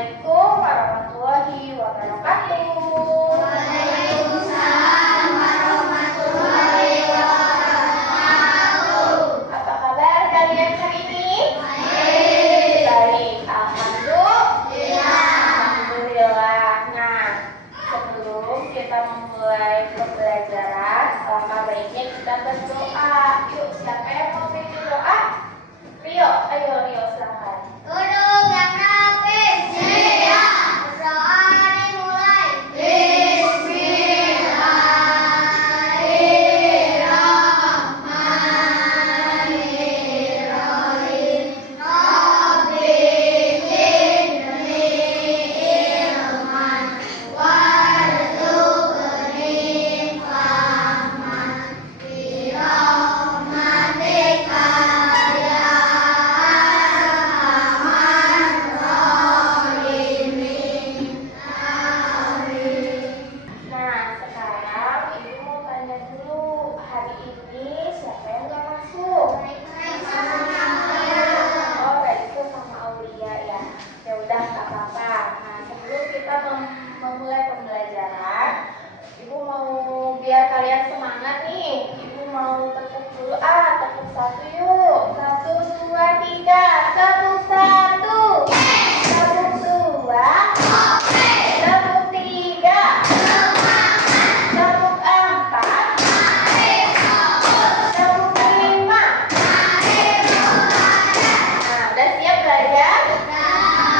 Assalamualaikum warahmatullahi wabarakatuh. Waalaikumsalam warahmatullahi wabarakatuh. Apa kabar kalian hari ini? Baik. Baik, alhamdulillah. Alhamdulillah. Nah, sebelum kita memulai pembelajaran, alangkah baiknya kita berdoa. Yuk, siapa yang mau bikin doa? Rio, ayo Rio silahkan. Duduk yang rapi. Siap. Berdoa dimulai. Bismillahirrahmanirrahim. Rabbi zidni ilman warzuqni fahman birahmatika ya arhamar rahimin. Amin. Nah, sekarang Ibu mau tanya dulu, hari ini siapa yang nggak masuk? Oh, Raisa sama Aulia ya. Ya udah, nggak apa-apa. Nah, sebelum kita memulai pembelajaran, Ibu mau biar kalian semangat nih. Ibu mau tepuk dulu. Tepuk satu yuk. 1, 2, 3. Tepuk 1. Tepuk 2. Tepuk 3. Tepuk 4. Tepuk 5. Nah, udah siap belajar?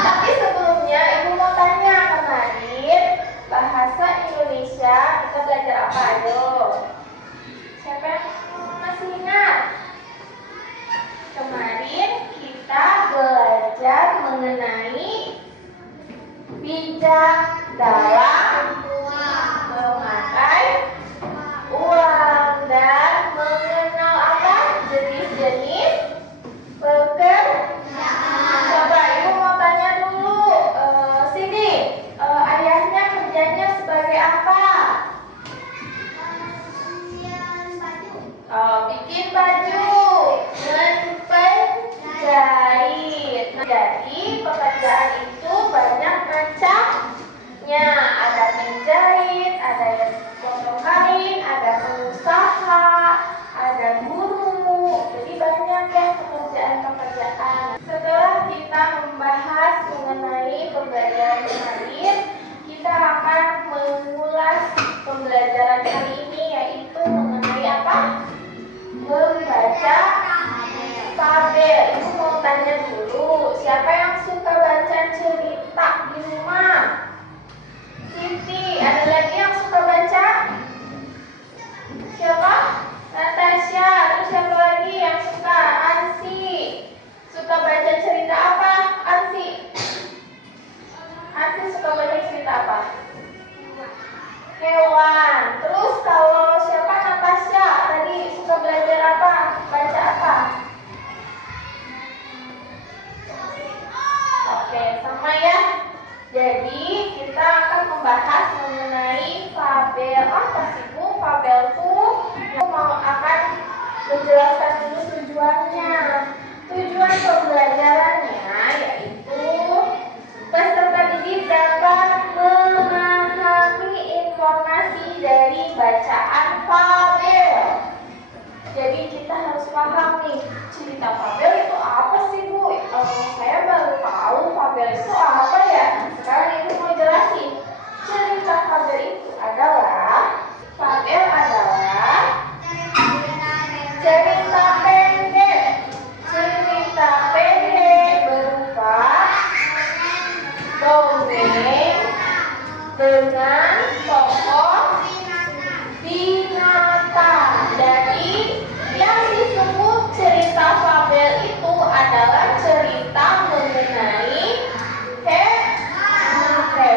Tapi sebelumnya Ibu mau tanya, kemarin bahasa Indonesia kita belajar apa aja? Siapa yang masih ingat? Kemarin kita belajar mengenai bijak dalam memakai uang dan mengenal apa? Jenis-jenis pekerjaan. Coba Ibu mau tanya dulu, Sini, ayahnya kerjanya sebagai apa? Bikin baju, menjahit. Nah, jadi pekerjaan itu banyak macamnya. Ada menjahit, ada yang potong kain, ada pengusaha, ada guru. Jadi banyak ya pekerjaan-pekerjaan. Setelah kita membahas mengenai pembelajaran kemarin, kita akan mengulas pembelajaran kali ini, yaitu mengenai apa? Membaca fabel. Ibu mau tanya dulu, siapa yang suka baca cerita di rumah? Siti, ada lagi yang suka baca? Siapa? Natasha. Terus siapa lagi yang suka? Ansi. Suka baca cerita apa? Ansi. Ansi suka baca cerita apa? Hewan. Terus kalau siapa? Natasha. Tadi suka belajar apa? Baca apa? Oke, sama ya. Jadi kita akan membahas mengenai fabel. Apa sih Bu? Fabel tuh akan menjelaskan dulu tujuannya. Tujuan pembelajarannya yaitu peserta didik dapat memahami informasi dari bacaan fabel. Jadi kita harus paham nih, cerita fabel itu apa sih Bu? Saya baru tahu fabel itu apa ya. Sekarang Ibu mau jelasin. Cerita fabel itu adalah cerita pendek. Cerita pendek berupa dongeng dengan tokoh binatang. Jadi yang disebut cerita fabel itu adalah cerita mengenai hewan.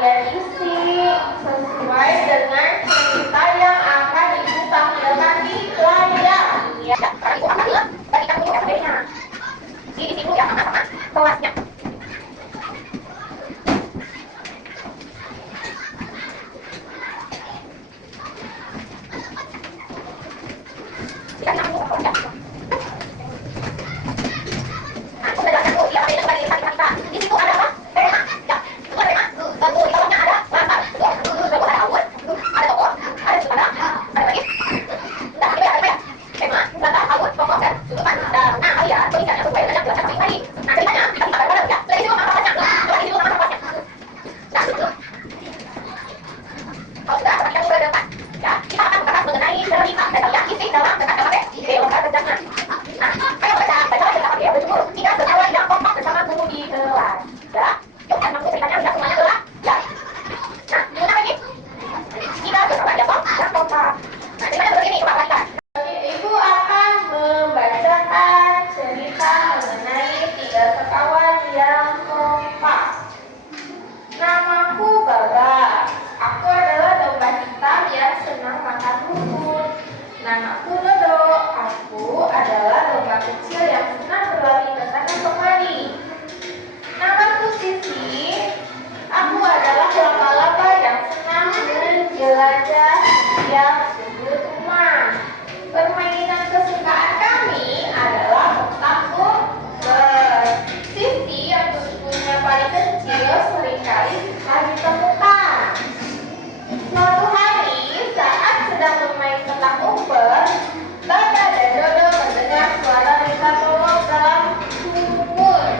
kalian isi sesuai dengan cerita yang akan Ibu tampilkan di layar. Ya, sekarang Ibu akan bagikan dulu FB-nya. Diisi dulu ya sama-sama kelasnya. Ibu akan membacakan cerita mengenai 3 sekawan yang kompak. Namaku Baba. Aku adalah domba hitam yang senang makan rumput. Namaku Dodo. Aku adalah domba kecil yang senang berlari ke sana kemari. Namaku Sisi. Aku adalah laba-laba yang senang menjelajah setiap sudut rumah. Permainan kesukaan kami adalah petak umpet. Sisi yang tubuhnya paling kecil seringkali susah ditemukan. Suatu hari saat sedang bermain petak umpet, Baba dan Dodo mendengar suara minta tolong dalam sumur.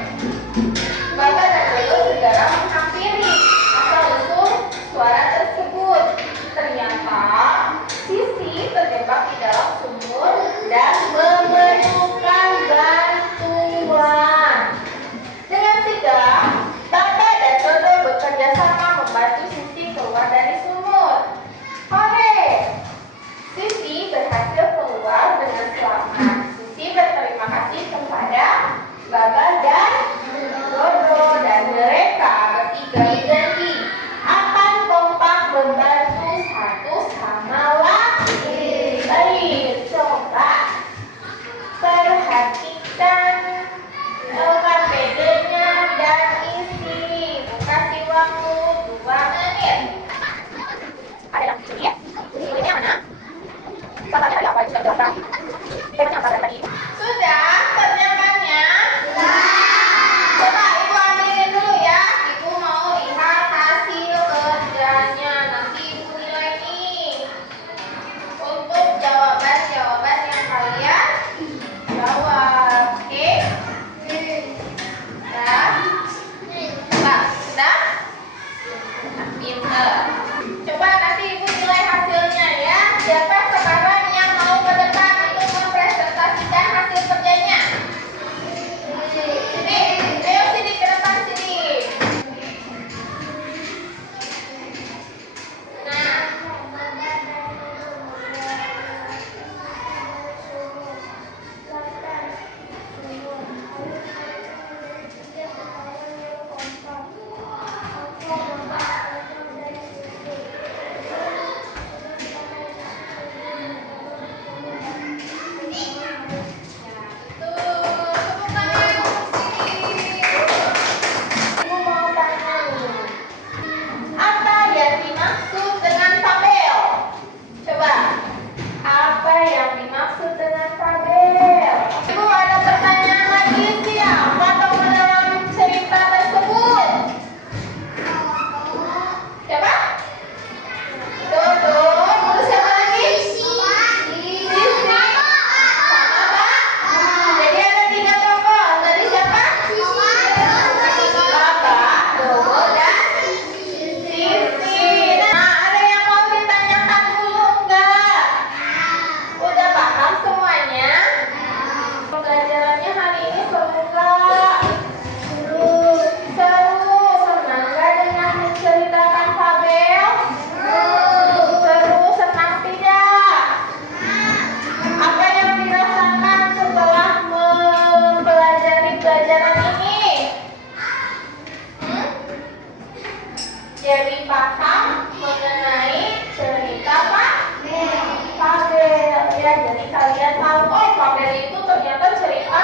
Baba dan Dodo segera menghampiri asal-usul suara tersebut. Ternyata Sisi terjebak di dalam sumur dan memerlukan bantuan. Dengan sigap, Baba dan Dodo bekerja sama membantu Sisi keluar dari sumur. Hore! Sisi berhasil keluar dengan selamat. Sisi berterima kasih kepada Baba dan Dodo, dan mereka bertiga berjanji akan kompak membantu satu sama lain. Baik, coba perhatikan LKPD-nya dan isi. Kasih waktu 2 menit. Ada yang lihat? Ini mana? Katanya ada apa? Sudah berapa? Sudah terjemahannya? Coba Ibu ambilin dulu ya. Ibu mau lihat hasil kerjanya. Nanti Ibu nilai nih untuk jawaban-jawaban yang kalian jawab. Oke? Ya. Sudah? Pinter. Coba nanti Ibu nilai hasilnya ya. Siapa sekarang yang mau ke depan untuk mempresentasikan hasil kerjanya? Sini, ayo sini ke depan sini. Nah, Jadi paham mengenai cerita fabel ya. Jadi kalian tahu, oh fabel itu ternyata cerita